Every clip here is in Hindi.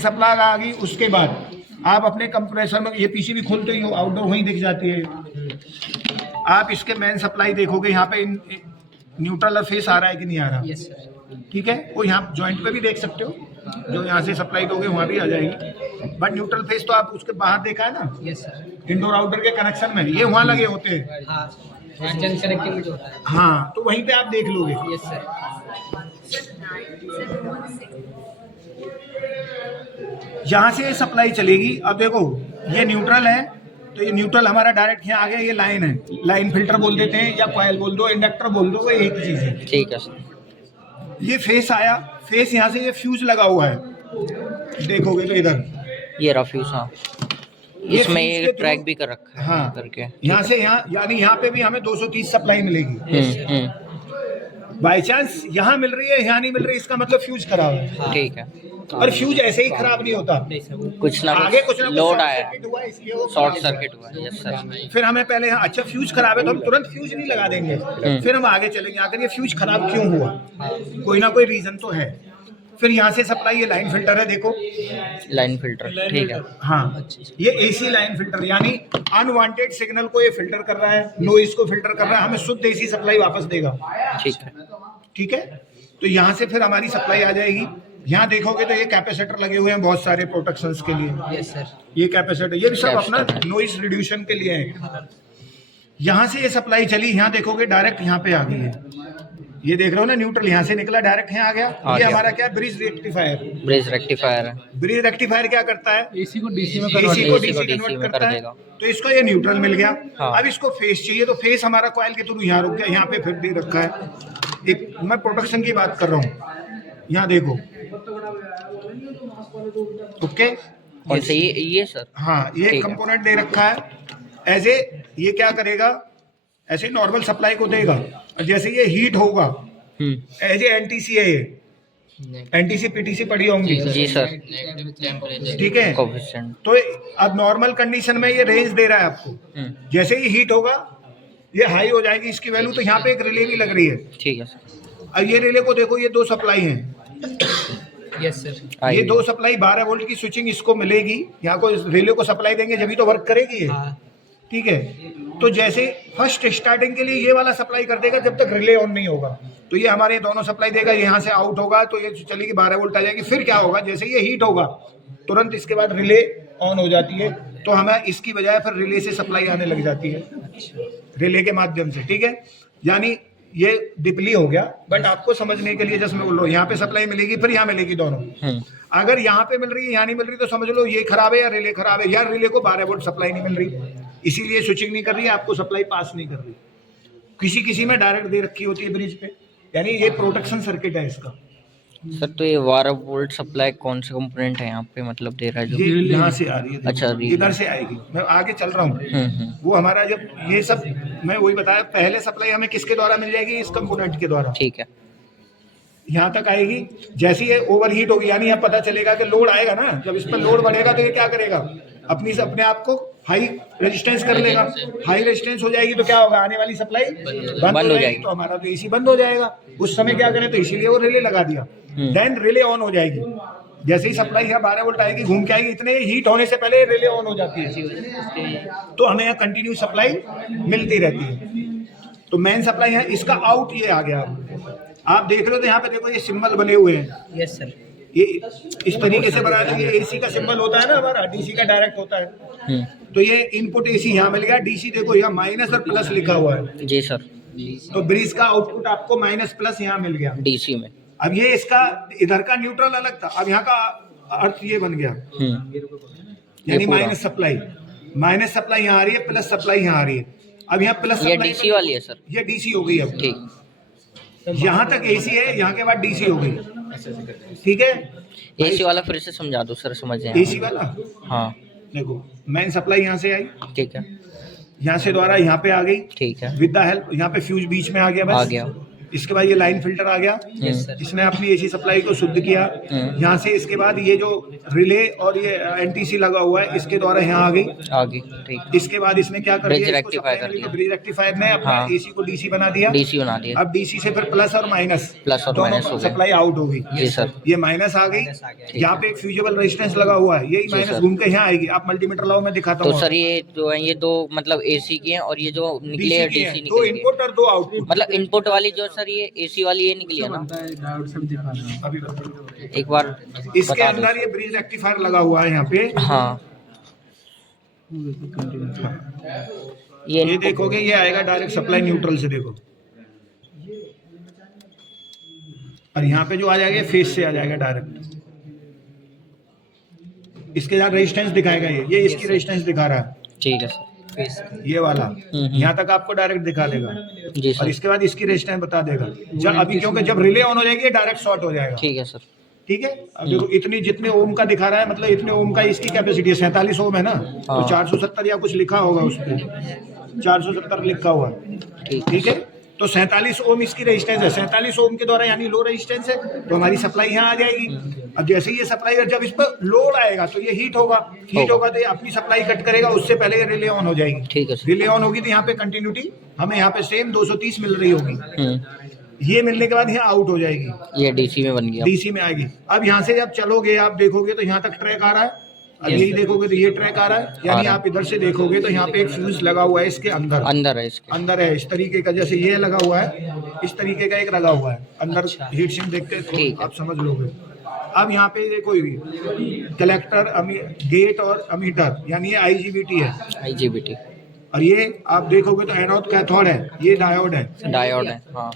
सप्लाई आ गई, उसके बाद आप अपने कंप्रेसर में ये पीसीबी खोलते ही हो, आउटडोर वहीं दिख जाती है। आप इसके मेन सप्लाई देखोगे यहाँ पे न्यूट्रल फेस आ रहा है कि नहीं आ रहा। Yes sir. ठीक है, वो यहाँ जॉइंट पे भी देख सकते हो, जो यहाँ से सप्लाई दोगे वहाँ भी आ जाएगी। बट न्यूट्रल फेस तो आप उसके बाहर देखा है ना, यस सर। इंडोर आउटडोर के कनेक्शन में ये वहाँ लगे होते हैं। हाँ, जंक्शन कनेक्टिविटी होता है। हाँ, तो वहीं पे आप देख लोगे। Yes sir. यहाँ से सप्लाई चलेगी। अब देखो ये न्यूट्रल है, तो ये न्यूट्रल हमारा डायरेक्ट यहाँ आ गया, ये लाइन है, लाइन फिल्टर बोल देते हैं या कॉइल बोल दो, इंडक्टर बोल दो, वो एक ही चीज है। ठीक है सर। ये फेस आया, फेस यहाँ से ये फ्यूज लगा हुआ है, देखोगे तो इधर ये रफ्यूज, हाँ इसमें फ्यूज ये के ट्रैक थ्रू- भी कर रखा है हाँ, करके। यहाँ से यहाँ, यानी यहाँ पे भी हमें 230 सप्लाई मिलेगी। बाई चांस यहाँ मिल रही है, यहाँ नहीं मिल रही, इसका मतलब फ्यूज खराब है। ठीक है, और फ्यूज ऐसे ही खराब नहीं होता, कुछ ना आगे कुछ ना कुछ लोड शॉर्ट आया, सर्किट हुआ, इसलिए वो शॉर्ट खराब हुआ। सर्किट हुआ है। Yes sir. फिर हमें पहले यहाँ अच्छा फ्यूज खराब है तो हम तुरंत फ्यूज नहीं लगा देंगे, फिर हम आगे चलेंगे, आकर ये फ्यूज खराब क्यों हुआ, कोई ना कोई रीजन तो है। फिर यहाँ से सप्लाई, ये लाइन फिल्टर है, देखो लाइन फिल्टर, ठीक है। हाँ, ये एसी लाइन फिल्टर, यानी अनवांटेड सिग्नल को ये फिल्टर कर रहा है, नॉइज को फिल्टर कर रहा है, हमें शुद्ध एसी सप्लाई वापस देगा। ठीक है। ठीक है, तो यहाँ से फिर हमारी सप्लाई आ जाएगी। यहाँ देखोगे तो ये कैपेसिटर लगे हुए हैं बहुत सारे प्रोटेक्शंस के लिए। Yes sir. ये कैपेसिटर, ये भी सब अपना नॉइज रिड्यूशन के लिए है। यहाँ से ये सप्लाई चली, यहाँ देखोगे डायरेक्ट यहाँ पे आ गई है, ये देख रहे हो ना, न्यूट्रल यहाँ से निकला डायरेक्ट यहाँ आ गया। ये हमारा क्या, ब्रिज रेक्टिफायर। ब्रिज रेक्टिफायर है। ब्रिज रेक्टिफायर क्या करता है, एसी को डीसी में एसी को AC डीसी को DC कन्वर्ट में करता कर है। देगा। तो इसको ये न्यूट्रल मिल गया। हाँ। अब इसको फेस चाहिए, तो फेस हमारा कॉइल के थ्रू यहाँ रुक गया, यहाँ पे फिर दे रखा है। एक मैं प्रोटेक्शन की बात कर रहा हूँ, यहाँ देखो। ओके, कौन से, ये सर? हाँ, ये ठीक है। कंपोनेंट दे रखा है ऐसे। ये क्या करेगा, ऐसे नॉर्मल सप्लाई को देगा, और जैसे ये हीट होगा, ऐसे एनटीसी है, ये एनटीसी पीटीसी पड़ी होंगी। जी सर। ठीक है, कोएफिशिएंट। तो अब नॉर्मल कंडीशन में ये रेंज दे रहा है आपको, जैसे ही हीट होगा ये हाई हो जाएगी इसकी वैल्यू, तो यहाँ पे एक रिले भी लग रही है। ठीक है सर। अब ये रिले को देखो, ये दो सप्लाई हैं, यस सर। ये आइए। दो सप्लाई 12 वोल्ट की स्विचिंग इसको मिलेगी, यहाँ को रिले को सप्लाई देंगे जब तो वर्क करेगी ये। ठीक है, तो जैसे फर्स्ट स्टार्टिंग के लिए ये वाला सप्लाई कर देगा जब तक रिले ऑन नहीं होगा, तो ये हमारे दोनों सप्लाई देगा, यहाँ से आउट होगा तो ये चलेगी 12 वोल्ट आ जाएगी। फिर क्या होगा, जैसे ये हीट होगा तुरंत इसके बाद रिले ऑन हो जाती है, तो हमें इसकी बजाय फिर रिले से सप्लाई आने लग जाती है, रिले के माध्यम से। ठीक है, यानी ये डिपली हो गया, बट आपको समझने के लिए जैसे मैं बोल रहा हूँ, यहाँ पे सप्लाई मिलेगी, फिर यहाँ मिलेगी दोनों। अगर यहाँ पे मिल रही है, यहाँ नहीं मिल रही, तो समझ लो ये खराब है या रिले खराब है, या रिले को 12 वोल्ट सप्लाई नहीं मिल रही, इसीलिए स्विचिंग नहीं कर रही है, आपको सप्लाई पास नहीं कर रही। किसी किसी में डायरेक्ट दे रखी होती है ब्रिज पे, यानी ये प्रोटेक्शन सर्किट है इसका। सर तो ये 12 वोल्ट सप्लाई कौन से कंपोनेंट है यहाँ पे मतलब दे रहा है जो? ये यहाँ से आ रही है, अच्छा, इधर से आएगी, मैं आगे चल रहा हूँ। वो हमारा जब ये सब मैं वही बताया, पहले सप्लाई हमें किसके द्वारा मिल जाएगी, इस कंपोनेंट के द्वारा। ठीक है। यहाँ तक आएगी, जैसे ये ओवरहीट होगी, यानी यहाँ पता चलेगा कि लोड आएगा ना, जब इस पर लोड बढ़ेगा तो ये क्या करेगा, अपने आप को हाई रेजिस्टेंस कर लेगा। हाई रेजिस्टेंस हो जाएगी तो क्या होगा, आने वाली सप्लाई बंद हो जाएगी, तो हमारा तो एसी बंद हो जाएगा। उस समय क्या करें, तो इसीलिए वो रिले लगा दिया। देन रिले ऑन हो जाएगी, जैसे ही सप्लाई यहाँ 12 वोल्ट आएगी, घूम के आएगी, इतने हीट होने से पहले रिले ऑन हो जाती है, तो हमें यहाँ कंटिन्यू सप्लाई मिलती रहती है। तो मेन सप्लाई है, इसका आउट ये आ गया। आप देख रहे हो तो यहाँ पे देखो ये सिंबल बने हुए हैं। Yes sir. ये इस तरीके से बना है, ये एसी का सिंबल होता है ना हमारा, डीसी का डायरेक्ट होता है। तो ये इनपुट एसी यहाँ मिल गया, डीसी देखो यहाँ माइनस और प्लस लिखा हुआ है। जी सर। तो ब्रिज का आउटपुट आपको माइनस प्लस यहाँ मिल गया डीसी में। अब ये इसका इधर का न्यूट्रल अलग था, अब यहाँ का अर्थ ये बन गया, यानी माइनस सप्लाई यहाँ आ रही है, प्लस सप्लाई यहाँ आ रही है। अब यहाँ प्लस ये डीसी वाली है सर? ये डीसी हो गई। अब ठीक, यहाँ तक एसी है, यहाँ के बाद डीसी हो गई। ठीक है, एसी वाला फिर से समझा दो सर, समझ जाए। एसी वाला हाँ देखो, मेन सप्लाई यहाँ से आई, ठीक है। यहाँ से द्वारा यहाँ पे आ गई, ठीक है, विद द हेल्प यहाँ पे फ्यूज बीच में आ गया, बस आ गया। इसके बाद ये लाइन फिल्टर आ गया, यस सर। इसने अपनी एसी सप्लाई को शुद्ध किया। यहाँ से इसके बाद ये जो रिले और ये एनटीसी लगा हुआ है इसके द्वारा यहाँ आ गई। आगे ठीक। इसके बाद इसने क्या कर ब्रिज दिया, रेक्टिफाई कर दिया। ब्रिज रेक्टिफायर ने अपना हाँ। एसी को डीसी बना दिया। डीसी बना दिया। अब डीसी से फिर प्लस और माइनस प्लस और माइनस हो दोनों गया। सप्लाई आउट होगी। जी सर। ये माइनस आ गई, यहाँ पे एक फ्यूजेबल रेजिस्टेंस लगा हुआ है, यही जी माइनस सर। घूम के यहाँ आएगी। आप मल्टीमीटर लाओ, मैं दिखाता तो हूँ। सर ये जो है ये दो मतलब एसी की हैं और ये जो निकले हैं डीसी डीसी दो निकले इनपुट और दो आउटपुट। मतलब इनपुट वाली जो सर ये एसी वाली ये निकली है ना, अभी एक बार इसके बता दो। अंदर ये ब्रिज रेक्टिफायर लगा हुआ है यहाँ पे। हाँ ये इनपुट- देखोगे ये आएगा डायरेक्ट सप्लाई न्यूट्रल से, देखो। और यहाँ पे जो आ जाएगा फेस से आ जाएगा डायरेक्ट। इसके साथ रेजिस्टेंस दिखाएगा, ये इसकी रेजिस्टेंस दिखा रहा है, ठीक है सर। ये वाला यहाँ तक आपको डायरेक्ट दिखा देगा। जी और सर इसके बाद इसकी रेजिस्टेंस बता देगा। जब अभी क्योंकि जब रिले ऑन हो जाएगी ये डायरेक्ट शॉर्ट हो जाएगा। ठीक है सर। ठीक है। अब देखो इतनी जितने ओम का दिखा रहा है, मतलब इतने ओम का इसकी कैपेसिटी है, 47 ओम है ना, तो हाँ। 470 या कुछ लिखा होगा उस पर, 470 लिखा हुआ है। ठीक है। तो 47 ओम इसकी रेजिस्टेंस है, 47 ओम के द्वारा यानी लो रेजिस्टेंस है, तो हमारी सप्लाई यहाँ आ जाएगी। अब जैसे ही ये सप्लाई, जब इस पर लोड आएगा तो ये हीट होगा तो ये अपनी सप्लाई कट करेगा, उससे पहले ये रिले ऑन हो जाएगी। ठीक है सर। रिले ऑन होगी तो यहाँ पे कंटिन्यूटी हमें यहाँ पे सेम 230 मिल रही होगी। ये मिलने के बाद यहाँ आउट हो जाएगी, ये डीसी में बन गया। डीसी में आएगी। अब यहाँ से जब चलोगे आप देखोगे तो यहाँ तक ट्रैक आ रहा है। अब यही देखोगे तो ये ट्रैक आ रहा है, यानी आप इधर से देखोगे तो यहाँ पे एक फ्यूज लगा हुआ है इसके अंदर अंदर है इसके। अंदर है इस तरीके का, जैसे ये लगा हुआ है इस तरीके का एक लगा हुआ है अंदर। हीट सिंक देख के ठीक है। आप समझ लोगे। अब यहाँ पे देखो कलेक्टर, गेट और अमीटर, यानी ये IGBT है। IGBT और ये आप देखोगे तो एनोड कैथोड है, ये डायोड है। डायोड है। हाँ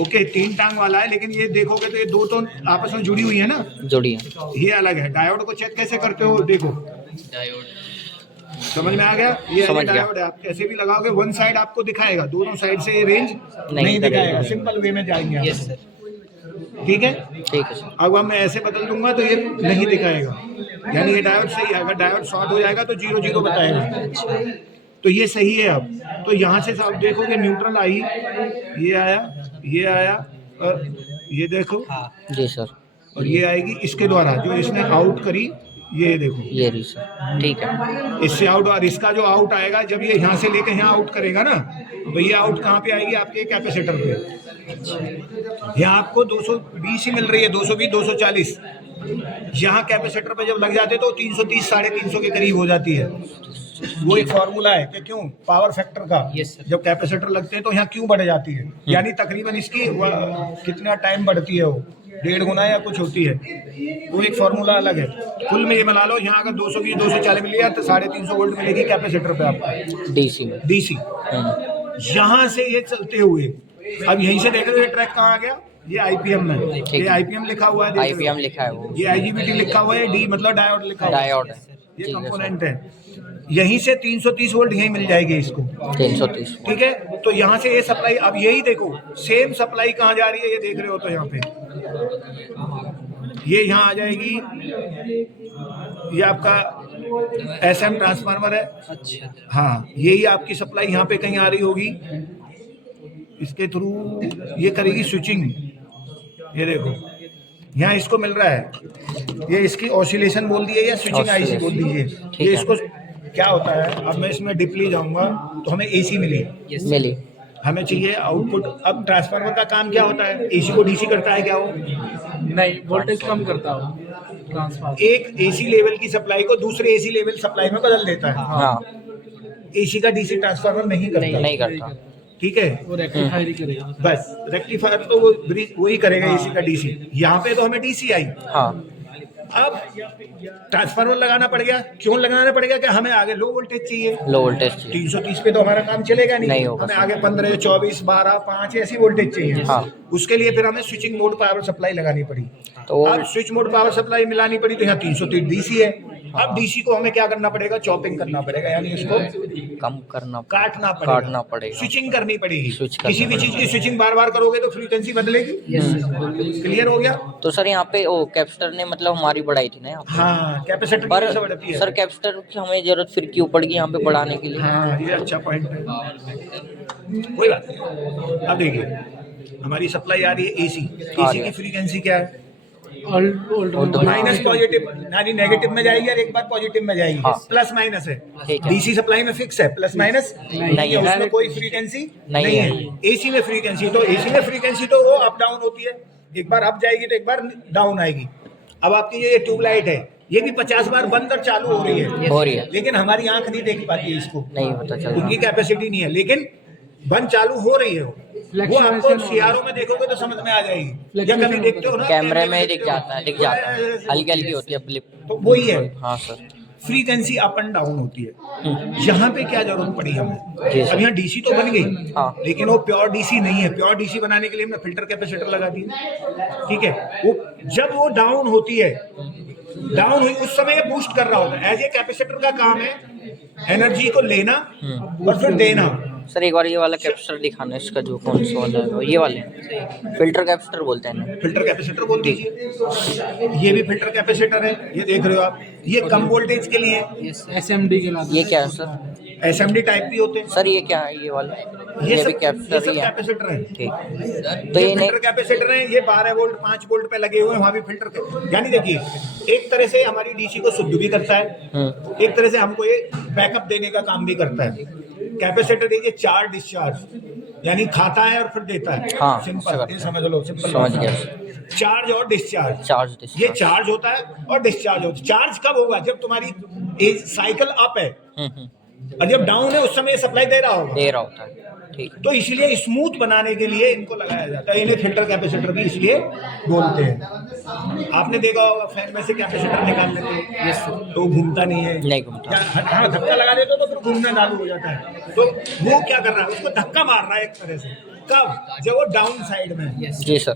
ओके, 3 टांग वाला है, लेकिन ये देखोगे तो ये दो तो आपस में जुड़ी हुई है ना, जुड़ी है। ये अलग है। डायोड को चेक कैसे करते हो, देखो समझ में आ गया। ये समझ गया। डायोड है, आप कैसे भी लगाओगे वन साइड आपको दिखाएगा, दोनों साइड से रेंज नहीं करेगा। दिखाएगा। सिंपल वे में जाएंगे आप। Yes sir. ठीक है। ठीक है सर। अब मैं ऐसे बदल दूंगा तो ये नहीं दिखाएगा, यानी ये डायोड सही है। अगर डायोड शॉर्ट हो जाएगा तो 0 बताएगा, तो ये सही है। अब तो यहाँ से आप देखोगे न्यूट्रल आई, ये आया और ये देखो, जी सर। और ये आएगी इसके द्वारा जो इसने आउट करी, ये देखो ये रही सर। ठीक है। इससे आउट। और इसका जो आउट आएगा जब ये यहाँ से लेकर यहाँ आउट करेगा ना, तो ये आउट कहाँ पे आएगी, आपके कैपेसिटर पे। यहाँ आपको 220 ही मिल रही है, 220 240। यहाँ कैपेसिटर पे जब लग जाते तो 330 350 के करीब हो जाती है। वो एक फॉर्मूला है कि क्यों, पावर फैक्टर का। Yes, sir. जब कैपेसिटर लगते हैं तो यहाँ क्यों बढ़ जाती है, यानी तकरीबन इसकी कितना टाइम बढ़ती है, वो 1.5 गुना या कुछ होती है। वो एक फॉर्मूला अलग है। कुल में ये मिला लो, यहाँ अगर 220 240 मिलेगा तो 350 वोल्ट मिलेगी कैपेसिटर पे आपको, डीसी में। डीसी। यहाँ से ये चलते हुए अब यहीं से देख रहे हो ये ट्रैक कहाँ आ गया, ये IPM में, ये IPM लिखा हुआ है, देख रहे हो? IPM लिखा है वो। ये IGBT लिखा हुआ है, डी मतलब डायोड लिखा हुआ है, डायोड है। ये ठीक है सर। कंपोनेंट है। यहीं से 330 वोल्ट यहीं मिल जाएगी इसको। 330। ठीक है। तो यहाँ से ये सप्लाई, अब यही देखो सेम सप्लाई कहाँ जा रही है, ये देख रहे हो तो यहाँ पे ये यहाँ आ जाएगी। ये आपका SM ट्रांसफार्मर है। अच्छा। हाँ, यही आपकी सप्लाई यहाँ पे कहीं आ रही होगी, इसके थ्रू ये करेगी स्विचिंग। ये देखो यहाँ इसको मिल रहा है, ये इसकी ऑसिलेशन बोल दिए या स्विचिंग आईसी बोल दीजिए। ठीक ये है। इसको क्या होता है, अब मैं इसमें डीपली जाऊंगा तो हमें AC मिली, मिली। हमें चाहिए आउटपुट। अब ट्रांसफार्मर का काम क्या होता है, AC को DC करता है क्या वो, नहीं, वोल्टेज कम करता हो ट्रांसफार्मर। एक AC लेवल की सप्लाई को दूसरे AC लेवल सप्लाई में बदल देता है। हाँ AC का DC ट्रांसफार्मर नहीं करता। नहीं करता। ठीक है, वो रेक्टिफायर ही करेगा। बस रेक्टिफायर तो वो वही करेगा AC का DC। यहाँ पे तो हमें DC आई। हाँ अब ट्रांसफार्मर लगाना पड़ गया, क्यों लगाना पड़ेगा कि हमें आगे लो वोल्टेज चाहिए। लो वोल्टेज चाहिए। 330 पे तो हमारा काम चलेगा नहीं होगा। हमें आगे 15 24 12 5 ऐसी वोल्टेज चाहिए। हाँ। उसके लिए फिर हमें स्विचिंग मोड पावर सप्लाई लगानी पड़ी। तो अब स्विच मोड पावर सप्लाई मिलानी पड़ी तो यहाँ 330 DC है। अब DC को हमें क्या करना पड़ेगा, चॉपिंग करना पड़ेगा, यानी इसको कम करना काटना पड़ेगा, स्विचिंग करनी पड़ेगी। स्विच करना किसी भी चीज की स्विचिंग बार बार करोगे तो फ्रीक्वेंसी बदलेगी। क्लियर हो गया। तो सर यहाँ पे वो कैपेसिटर ने मतलब हमारी बढ़ाई थी ना यहाँ पे। हाँ, कैपेसिटर पर कैसे बढ़ती है। सर कैपेसिटर की हमें जरूरत फिर क्यों पड़ गई यहाँ पे बढ़ाने के लिए। हाँ, ये अच्छा पॉइंट है, कोई बात नहीं। अब देखिए हमारी सप्लाई आ रही है एसी, आ एसी रही की है। फ्रीक्वेंसी क्या है? और तो माइनस पॉजिटिव, यानी नेगेटिव में जाएगी और एक बार पॉजिटिव में जाएगी, हाँ। प्लस माइनस है। ठीक है। डीसी सप्लाई में फिक्स है, प्लस माइनस नहीं है, उसमें कोई फ्रीक्वेंसी नहीं नहीं है। है। एसी में फ्रीक्वेंसी, तो एसी में फ्रीक्वेंसी तो वो अप डाउन होती है, एक बार अप जाएगी तो एक बार डाउन आएगी। अब आपकी ये ट्यूबलाइट है, ये भी 50 बार बंद और चालू हो रही है, हो रही है, लेकिन हमारी आंख नहीं देख पाती है इसको, नहीं पता चल उनकी रहा। कैपेसिटी नहीं है, लेकिन बंद चालू हो रही है वो आपको सीआरओ में देखोगे तो समझ में आ जाएगी, या कभी देखते हो ना कैमरे में देखते दिख हो, जाता है, दिख जाता है, हल्की हल्की होती है ब्लिप। तो वही है, हाँ sir. Frequency up and down होती है। यहाँ पे क्या जरूरत पड़ी हमें? जी सर। अब यहाँ डीसी तो बन गई, हाँ। लेकिन वो प्योर डीसी नहीं है। प्योर डीसी बनाने के लिए हमने फिल्टर कैपेसिटर लगा दिए, ठीक है। वो जब वो डाउन होती है, डाउन हुई उस समय ये बूस्ट कर रहा होता है। एज ए कैपेसिटर का काम है एनर्जी को लेना और फिर देना। सर एक बार ये वाला कैपेसिटर दिखाना, इसका जो कौन सा वाला है, ये वाले फिल्टर कैपेसिटर बोलते हैं ना? फिल्टर कैपेसिटर बोल दीजिए। ये भी फिल्टर कैपेसिटर है, ये देख रहे हो आप, ये कम वोल्टेज के लिए है। SMD के बाद ये क्या है सर? एसएमडी टाइप भी होते हैं। सर ये क्या है ये वाला? ये भी सब कैपेसिटर ही है। कैपेसिटर है। ठीक। तो ये ये नहीं फिल्टर कैपेसिटर है, ये 12 वोल्ट 5 वोल्ट पे लगे हुए हैं, वहाँ भी फिल्टर के, यानी देखिए एक तरह से हमारी डीसी को शुद्ध भी करता है, एक तरह से हमको ये बैकअप देने का काम भी करता है। कैपेसिटर देखिए चार्ज डिस्चार्ज, यानी खाता है और फिर देता है। हाँ, सिंपल, ये समझ लो, सिंपल समझ गया। चार्ज और डिस्चार्ज, चार्ज ये डिस्चार्ज। चार्ज होता है और डिस्चार्ज होता है। चार्ज कब होगा? जब तुम्हारी साइकिल अप है, और जब डाउन है उस समय सप्लाई दे रहा होगा, दे रहा होता है। ठीक। तो इसलिए स्मूथ बनाने के लिए इनको लगाया जाता है। इन्हें फिल्टर कैपेसिटर भी इसलिए बोलते हैं। आपने देखा होगा फैन में से कैपेसिटर निकाल लेते हो तो घूमता नहीं है, नहीं घूमता। या हाँ धक्का लगा देते हो तो फिर घूमना चालू हो जाता है। तो वो क्या कर रहा है? उसको धक्का मार रहा है एक तरह से। कब? जब वो डाउन साइड में है। जी सर।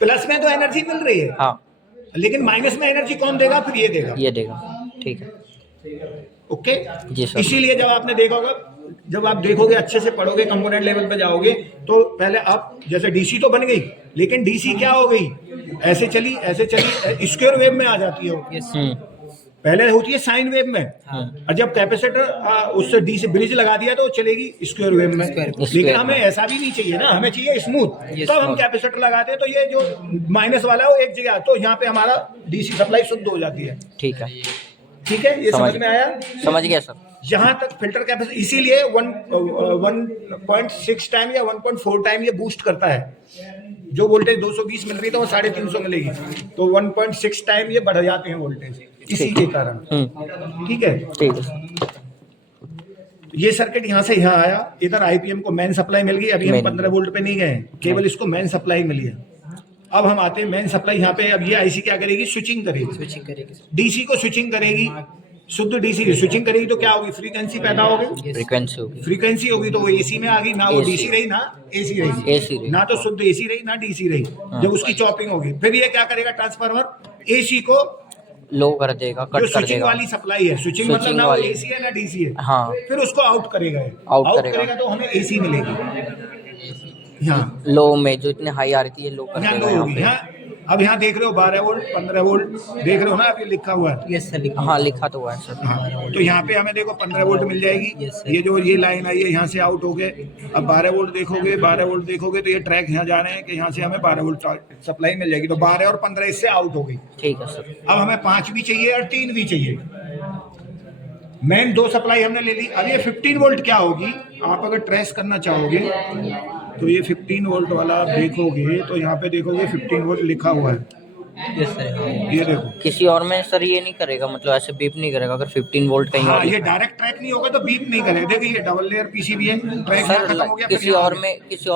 प्लस में तो एनर्जी मिल रही है, हाँ लेकिन माइनस में एनर्जी कौन देगा? फिर ये देगा। ये देगा। ठीक है। ओके जी सर। इसीलिए जब आपने देखा होगा, जब आप देखोगे अच्छे से पढ़ोगे, कंपोनेंट लेवल पे जाओगे, तो पहले आप जैसे डीसी तो बन गई, लेकिन डीसी क्या हो गई? ऐसे चली स्क्वायर वेव में आ जाती है वो। पहले होती है साइन वेव में, और जब कैपेसिटर उससे डी से ब्रिज लगा दिया तो वो चलेगी स्क्वायर वेव में। लेकिन हमें ऐसा भी नहीं चाहिए ना, हमें चाहिए स्मूथ। तो हम कैपेसिटर लगाते हैं तो ये जो माइनस वाला है वो एक जगह, तो यहाँ पे हमारा डीसी सप्लाई शुद्ध हो जाती है। ठीक है। ठीक है, ये समझ में आया? समझ गया सर। यहाँ तक फिल्टर कैपेसिटी, इसीलिए 1.6 टाइम या 1.4 टाइम ये बूस्ट करता है। जो वोल्टेज 220 मिल रही था वो 350 मिलेगी, तो 1.6 टाइम ये बढ़ जाते हैं वोल्टेज इसी के कारण। ठीक है, ठीक है। ये सर्किट यहाँ से यहाँ आया, इधर आईपीएम को मेन सप्लाई मिल गई। अभी हम 15 वोल्ट पे नहीं गए, केवल इसको मेन सप्लाई मिली है। अब हम आते हैं मेन सप्लाई यहाँ पे। अब ये आईसी क्या करेगी? स्विचिंग करेगी, डीसी को स्विचिंग करेगी, शुद्ध डीसी की स्विचिंग करेगी। तो क्या होगी? फ्रीक्वेंसी पैदा होगी, फ्रीक्वेंसी होगी, तो वो एसी में आ गई ना, वो डीसी रही ना एसी रही, ना तो शुद्ध एसी रही ना डीसी रही। जब उसकी चॉपिंग होगी, फिर ये क्या करेगा? ट्रांसफार्मर एसी को लो कर देगा, कट कर स्विचिंग देगा। वाली सप्लाई है, स्विचिंग मतलब ना वो एसी है ना डीसी है, हाँ। फिर उसको आउट करेगा, आउट करेगा तो हमें एसी मिलेगी। यहाँ लो में जो इतने हाई आ रही थी ये लो कर यहाँ देगा लो यहाँ होगी। पे। यहाँ अब यहाँ देख रहे हो 12 वोल्ट 15 वोल्ट देख रहे हो ना, अभी लिखा हुआ है। Yes sir. हाँ लिखा तो हुआ है सर। हाँ, तो यहाँ पे हमें देखो 15 वोल्ट मिल जाएगी। ये जो ये लाइन आई है यहाँ से आउट हो गए। अब 12 वोल्ट देखोगे, 12 वोल्ट देखोगे तो ये ट्रैक यहाँ जा रहे हैं कि यहाँ से हमें 12 वोल्ट सप्लाई मिल जाएगी। तो 12 और 15 इससे आउट हो गई। ठीक है सर। अब हमें 5 भी चाहिए और 3 भी चाहिए। मेन 2 सप्लाई हमने ले ली। अब ये 15 वोल्ट क्या होगी? आप अगर ट्रेस करना चाहोगे तो ये 15 वोल्ट वाला आप देखोगे तो यहाँ पे देखोगे 15 वोल्ट लिखा हुआ है। Yes sir. ये देखो, किसी और में सर ये नहीं करेगा, मतलब ऐसे बीप नहीं करेगा अगर 15 वोल्ट कहीं हाँ, और ये लिखा है। डायरेक्ट ट्रैक नहीं होगा तो बीप नहीं करेगा। देखिए ये डबल लेयर पीसीबी है, ट्रैक सर खत्म हो गया। किसी और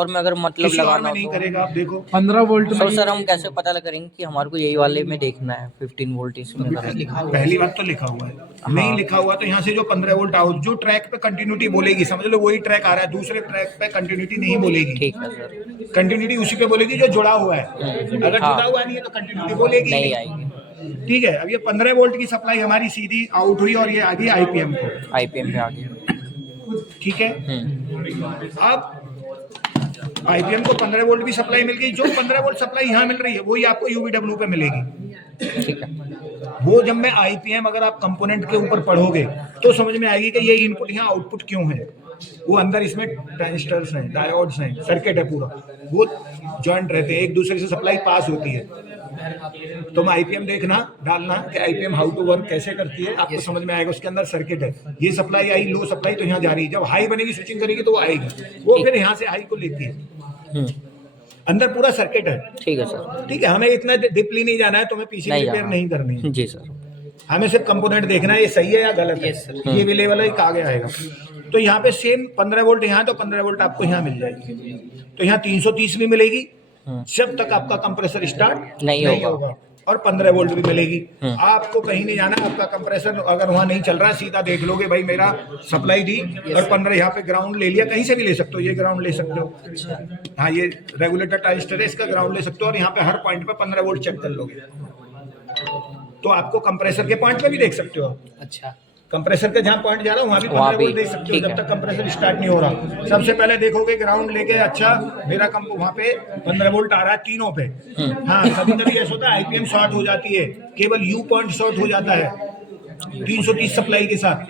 में अगर मतलब किसी और लगाना में हो नहीं तो करेगा। आप देखो 15 वोल्ट सर सर हम कैसे पता करेंगे कि हमारे को यही वाले में देखना है 15 वोल्ट इसमें करना? पहली बात तो लिखा हुआ है, नहीं लिखा हुआ तो यहाँ से जो 15 वोल्ट आउट, जो ट्रैक पे कंटिन्यूटी बोलेगी, समझ लो वही ट्रैक आ रहा है, दूसरे ट्रैक पे कंटिन्यूटी नहीं बोलेगी। ठीक है सर। कंटिन्यूटी उसी पे बोलेगी जो जुड़ा हुआ है। अगर जुड़ा हुआ नहीं है तो कंटिन्यूटी बोलेगी नहीं आएगी। ठीक है, अब ये 15 वोल्ट की सप्लाई हमारी सीधी आउट हुई और ये आ गई आईपीएम को। आईपीएम पे आ गया। ठीक है, अब आईपीएम को 15 वोल्ट की सप्लाई मिल गई। जो 15 वोल्ट सप्लाई यहाँ मिल रही है वही आपको यूवीडब्ल्यू पे मिलेगी। ठीक है। वो जब मैं आईपीएम अगर आप कंपोनेंट के ऊपर पढ़ोगे तो समझ में आएगी कि ये इनपुट यहाँ आउटपुट क्यों है। वो अंदर इसमें ट्रांजिस्टर्स हैं, डायोड्स हैं, सर्किट है पूरा, वो जॉइंट रहते हैं, एक दूसरे से सप्लाई पास होती है। तुम आईपीएम देखना, डालना कि आईपीएम हाउ टू वर्क कैसे करती है, आपको समझ में आएगा। उसके अंदर सर्किट है, ये सप्लाई आई, लो सप्लाई तो यहाँ जा रही है, जब हाई बनेगी स्विचिंग करेगी तो वो आएगी, वो फिर यहाँ से हाई को लेती है। अंदर पूरा सर्किट है। ठीक है सर। ठीक है, हमें इतना डीपली नहीं जाना है, तुम्हें पीसीबी रिपेयर नहीं करनी है। जी सर। हमें सिर्फ कंपोनेंट देखना है ये सही है या गलत है। ये भी लेवल है, आगे आएगा। तो यहाँ पे सेम 15 वोल्ट यहाँ, तो 15 वोल्ट आपको यहाँ मिल जाएगी। तो यहाँ 330 भी मिलेगी जब तक आपका कंप्रेसर स्टार्ट नहीं होगा, और 15 वोल्ट भी मिलेगी। आपको कहीं नहीं जाना, आपका कंप्रेसर अगर वहाँ नहीं चल रहा, सीधा देख लोगे भाई मेरा सप्लाई दी और 15 यहाँ पे ग्राउंड ले लिया, कहीं से भी ले सकते हो, ये ग्राउंड ले सकते हो। हाँ, ये रेगुलेटर ट्रांजिस्टर है, इसका ग्राउंड ले सकते हो, और यहाँ पे हर पॉइंट पे 15 वोल्ट चेक कर लोगे तो आपको कंप्रेसर के पॉइंट पे भी देख सकते हो। अच्छा, कंप्रेसर के जहाँ पॉइंट जा रहा है वहाँ भी 15 वोल्ट देख सकते हो, जब तक कंप्रेसर स्टार्ट नहीं हो रहा। सबसे पहले देखोगे ग्राउंड लेके, अच्छा मेरा कंप वहाँ पे 15 वोल्ट आ रहा है तीनों पे। हाँ, कभी कभी ऐसा होता है आईपीएम शॉर्ट हो जाती है, केवल यू पॉइंट शॉर्ट हो जाता है 330 सप्लाई के साथ,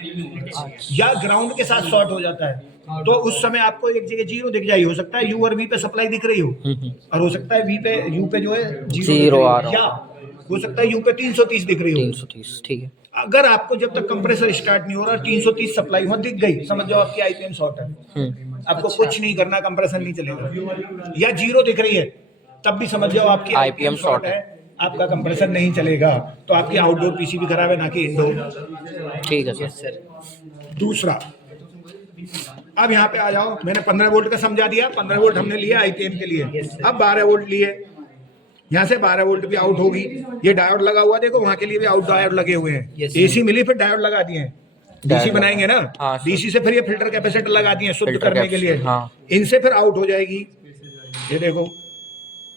या ग्राउंड के साथ शॉर्ट हो जाता है। तो उस समय आपको एक जगह जीरो दिख जाए, हो सकता है यू और वी पे सप्लाई दिख रही हो, और हो सकता है वी पे यू पे जो है जीरो आ रहा हो, या हो सकता है यू पे 330 दिख रही हो। 330, ठीक है। अगर आपको जब तक कंप्रेसर स्टार्ट नहीं हो रहा 330 सप्लाई वहां दिख गई, समझ जाओ आपकी आईपीएम शॉर्ट है। आपको कुछ नहीं करना, कंप्रेसर नहीं चलेगा। या जीरो दिख रही है तब भी समझ जाओ आपकी आईपीएम शॉर्ट है, आपका कंप्रेसर नहीं चलेगा। तो आपकी आउटडोर पीसीबी खराब है, ना कि इंडोर। ठीक है सर। दूसरा, अब यहाँ पे आ जाओ, मैंने 15 वोल्ट का समझा दिया, 15 वोल्ट हमने लिया आईपीएम के लिए। अब 12 वोल्ट लिए, यहाँ से 12 वोल्ट भी आउट होगी। ये डायोड लगा हुआ देखो, वहां के लिए भी आउट डायोड लगे हुए हैं। एसी मिली, फिर डायोड लगा दिए हैं, डीसी बनाएंगे ना। डीसी से फिर ये फिल्टर कैपेसिटर लगा दिए शुद्ध करने के लिए। इनसे फिर आउट हो जाएगी। ये देखो,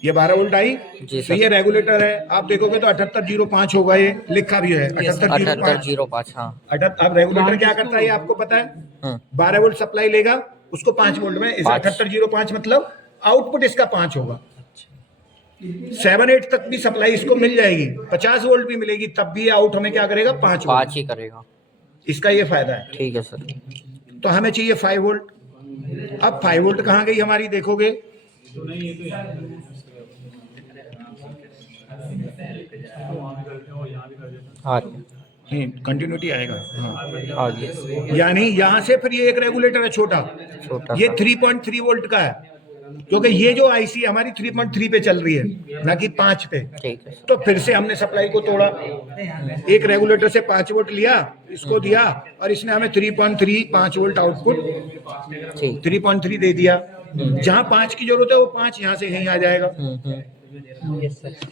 ये 12 वोल्ट आई, तो ये रेगुलेटर है। आप देखोगे तो 7805 होगा, ये लिखा भी है 7805। हाँ, अब रेगुलेटर क्या करता है ये आपको पता है। 12 वोल्ट सप्लाई लेगा, उसको 5 वोल्ट में 7805 मतलब आउटपुट इसका 5 होगा। 7-8 तक भी सप्लाई इसको मिल जाएगी, 50 वोल्ट भी मिलेगी, तब भी आउट हमें क्या करेगा, 5 ही करेगा। इसका ये फायदा है। ठीक है सर। तो हमें चाहिए 5 वोल्ट। अब 5 वोल्ट कहाँ गई हमारी, देखोगे कंटिन्यूटी आएगा। हाँ, यानी यहाँ से फिर ये एक रेगुलेटर है छोटा, ये 3.3 वोल्ट का है, क्योंकि ये जो आईसी हमारी 3.3 पे चल रही है, ना कि 5 पे। तो फिर से हमने सप्लाई को तोड़ा, एक रेगुलेटर से 5 वोल्ट लिया, इसको दिया, और इसने हमें 3.35 वोल्ट आउटपुट 3.3 दे दिया। जहाँ 5 की जरूरत है वो 5 यहाँ से यहीं आ जाएगा,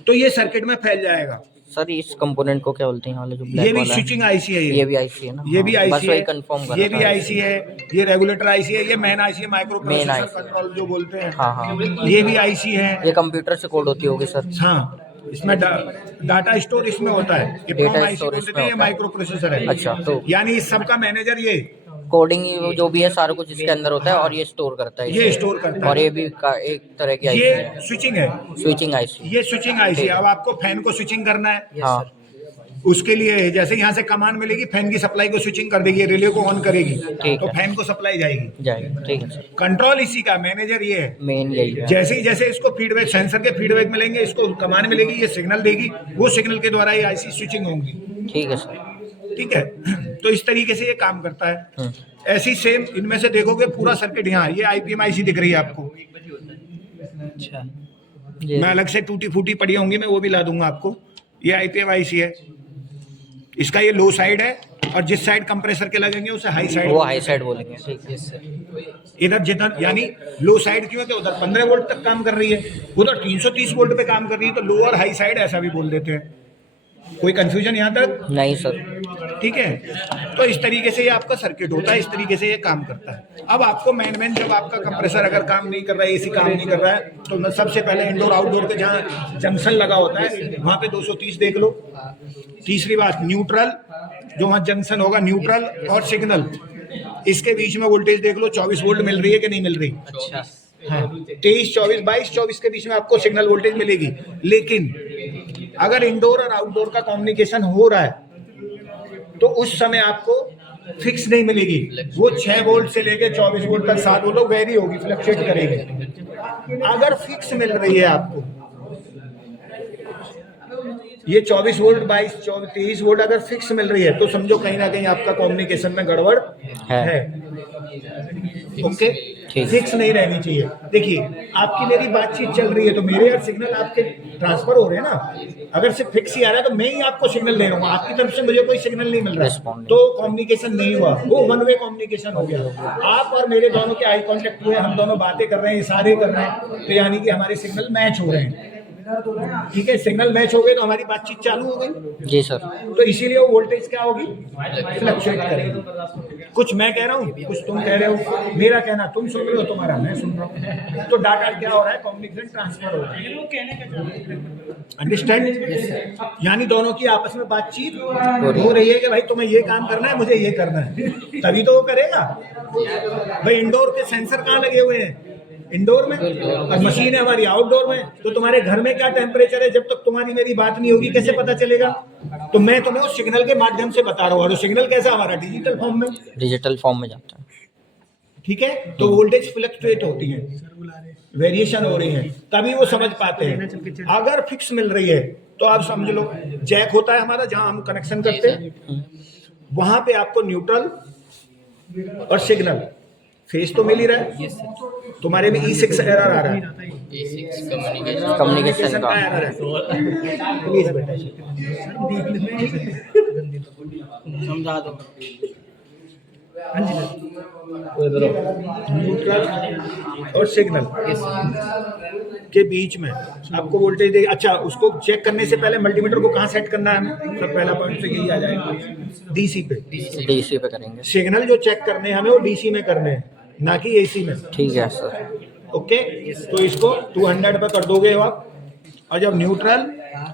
तो ये सर्किट में फैल जाएगा। सर इस कंपोनेंट को क्या बोलते हैं, वाले जो ब्लैक ये भी वाला स्विचिंग आईसी है। ये भी आईसी है ना। ये भी आईसी है, कंफर्म कर, ये भी आईसी है, ये रेगुलेटर आईसी है, ये मेन आईसी है, माइक्रो प्रोसेसर कंट्रोल जो बोलते हैं। हाँ, ये भी आईसी है। ये कंप्यूटर से कोड होती होगी सर। हाँ, इसमें डाटा स्टोर इसमें होता है, डेटा स्टोर इसमें, ये माइक्रो प्रोसेसर है। अच्छा, तो यानी इस सबका मैनेजर ये कोडिंग जो भी है सारा कुछ इसके अंदर होता है, और ये स्टोर करता है, ये स्टोर करता है। और ये भी एक तरह की आईसी ये है, स्विचिंग है, स्विचिंग आईसी। ये स्विचिंग आईसी। अब आपको फैन को स्विचिंग करना है, हाँ, उसके लिए जैसे यहाँ से कमांड मिलेगी, फैन की सप्लाई को स्विचिंग कर देगी, रिले को ऑन करेगी, तो फैन को सप्लाई जाएगी। ठीक है सर। कंट्रोल इसी का, मैनेजर ये है, मेन यही है। जैसे ही जैसे इसको फीडबैक, सेंसर के फीडबैक मिलेंगे, इसको कमांड मिलेगी, ये सिग्नल देगी, वो सिग्नल के द्वारा ये आईसी स्विचिंग होंगी। ठीक है सर। ठीक है, तो इस तरीके से ये काम करता है। ऐसी सेम इनमें से देखोगे पूरा सर्किट, यहाँ ये आईपीएम आईसी दिख रही है आपको। अच्छा, मैं अलग से टूटी फूटी पड़ी होंगी, मैं वो भी ला दूंगा आपको। ये आईपीएम आईसी है, इसका ये लो साइड है, और जिस साइड कंप्रेसर के लगेंगे उसे हाई साइड, वो हाई साइड बोलेंगे। ठीक है सर। इधर जितना, यानी लो साइड क्यों है कि उधर 15 वोल्ट तक काम कर रही है, उधर 330 वोल्ट पे काम कर रही है, तो लो और हाई साइड ऐसा भी बोल देते हैं। कोई कंफ्यूजन यहाँ तक? नहीं सर। ठीक है, तो इस तरीके से ये आपका सर्किट होता है, इस तरीके से ये काम करता है। अब आपको मेन जब आपका कंप्रेसर अगर काम नहीं कर रहा है, एसी काम नहीं कर रहा है, तो सबसे पहले इंडोर आउटडोर के जहाँ जंक्शन लगा होता है वहाँ पे 230 देख लो। तीसरी बात, न्यूट्रल, जो वहाँ जंक्शन होगा, न्यूट्रल और सिग्नल, इसके बीच में वोल्टेज देख लो, 24 वोल्ट मिल रही है कि नहीं मिल रही। अच्छा, हाँ, 23, 24, 22, 24 के बीच में आपको सिग्नल वोल्टेज मिलेगी। लेकिन अगर इंडोर और आउटडोर का कम्युनिकेशन हो रहा है तो उस समय आपको फिक्स नहीं मिलेगी, वो 6 वोल्ट से लेके 24 वोल्ट तक 7 वोल्ट वेरी होगी, फ्लक्चुएट करेगी। अगर फिक्स मिल रही है आपको ये 24 वोल्ट 23 वोल्ट अगर फिक्स मिल रही है तो समझो कहीं ना कहीं आपका कम्युनिकेशन में गड़बड़ है। ओके, फिक्स नहीं रहनी चाहिए। देखिए आपकी मेरी बातचीत चल रही है तो मेरे यार सिग्नल आपके ट्रांसफर हो रहे हैं ना। अगर सिर्फ फिक्स ही आ रहा है तो मैं ही आपको सिग्नल दे रहा हूँ, आपकी तरफ से मुझे कोई सिग्नल नहीं मिल रहा तो कम्युनिकेशन नहीं हुआ, वो वन वे कम्युनिकेशन हो गया। आप और मेरे दोनों के आई कांटेक्ट हुए, हम दोनों बातें कर रहे हैं, इशारे कर रहे हैं, तो यानी कि हमारे सिग्नल मैच हो रहे हैं। ठीक है, सिग्नल मैच हो गए तो हमारी बातचीत चालू हो गई। जी सर। तो इसीलिए वो वोल्टेज क्या होगी, फ्लक्चुएट करेगी। कुछ मैं कह रहा हूँ, कुछ तुम कह रहे हो, मेरा कहना तुम सुन रहे हो, तुम्हारा मैं सुन रहा हूँ, तो डाटा क्या हो रहा है, कम्युनिकेशन ट्रांसफर हो रहा है। अंडरस्टैंड? यानी दोनों की आपस में बातचीत हो रही है कि भाई तुम्हें ये काम करना है, मुझे ये करना है, तभी तो वो करेगा। भाई इंडोर के सेंसर कहाँ लगे हुए हैं, इंडोर में, और मशीन है हमारी आउटडोर में। तो तुम्हारे घर में क्या टेम्परेचर है, जब तक तुम्हारी मेरी बात नहीं होगी कैसे पता चलेगा? तो मैं तुम्हें उस सिग्नल के माध्यम से बता रहा हूँ, और सिग्नल कैसा हमारा डिजिटल फॉर्म में, डिजिटल फॉर्म में जाता है। ठीक है, तो वोल्टेज फ्लक्चुएट होती है, वेरिएशन हो रही है, तभी वो समझ पाते हैं। अगर फिक्स मिल रही है तो आप समझ लो, जैक होता है हमारा जहां हम कनेक्शन करते हैं, वहां पे आपको न्यूट्रल और सिग्नल फेस तो मिल ही रहा है। तुम्हारे में E6 एरर आ रहा है, कम्युनिकेशन का एरर है। प्लीज बेटा समझा दो। न्यूट्रल और सिग्नल के बीच में आपको वोल्टेज दे। अच्छा, उसको चेक करने से पहले मल्टीमीटर को कहाँ सेट करना है हमें, सब पहला पॉइंट से यही आ जाएगा, डीसी पे। डीसी पे करेंगे। सिग्नल जो चेक करने हैं हमें वो डीसी में करने हैं, ना कि एसी में। ठीक है सर। ओके, तो इसको 200 पे कर दोगे आप, और जब न्यूट्रल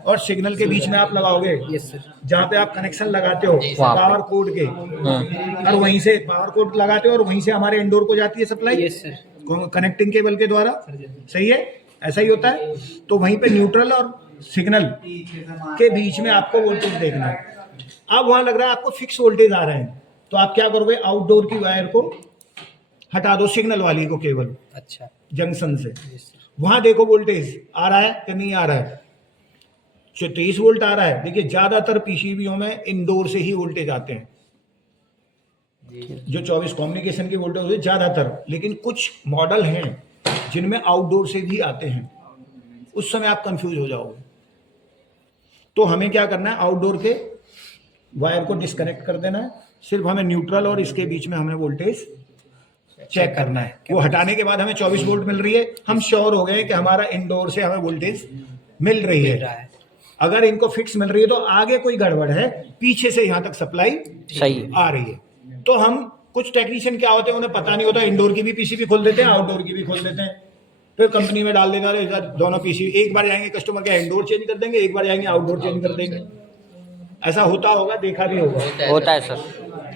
और सिग्नल के बीच में आप लगाओगे, जहाँ पे आप कनेक्शन लगाते हो पावर कोड के, और वहीं से पावर कोड लगाते हो और वहीं से हमारे इंडोर को जाती है सप्लाई कनेक्टिंग केबल के द्वारा। सही है, ऐसा ही होता है। तो वहीं पे न्यूट्रल और सिग्नल के बीच में आपको वोल्टेज देखना है। अब वहां लग रहा है आपको फिक्स वोल्टेज आ रहे हैं, तो आप क्या करोगे, आउटडोर की वायर को हटा दो, सिग्नल वाली को केवल, अच्छा, जंक्शन से। वहां देखो वोल्टेज आ रहा है कि नहीं आ रहा है। 23 वोल्ट आ रहा है। देखिए ज्यादातर पीसीबीओ में इंडोर से ही वोल्टेज आते हैं, जो 24 कम्युनिकेशन के वोल्टेज होते हैं ज्यादातर, लेकिन कुछ मॉडल हैं जिनमें आउटडोर से भी आते हैं। उस समय आप कंफ्यूज हो जाओगे। तो हमें क्या करना है, आउटडोर के वायर को डिस्कनेक्ट कर देना है, सिर्फ हमें न्यूट्रल और इसके बीच में हमें वोल्टेज चेक करना है। वो हटाने के बाद हमें 24 वोल्ट मिल रही है, हम श्योर हो गए कि हमारा इंडोर से हमें वोल्टेज मिल रही है। अगर इनको फिक्स मिल रही है तो आगे कोई गड़बड़ है, पीछे से यहाँ तक सप्लाई सही आ रही है। तो हम कुछ टेक्नीशियन क्या होते हैं, उन्हें पता नहीं होता, इंडोर की भी पीसीबी खोल देते हैं, आउटडोर की भी खोल देते हैं, फिर कंपनी में डाल देना है दोनों पीसीबी। एक बार जाएंगे कस्टमर के इंडोर चेंज कर देंगे, एक बार जाएंगे आउटडोर चेंज कर देंगे। ऐसा होता होगा, देखा भी होगा। होता है सर।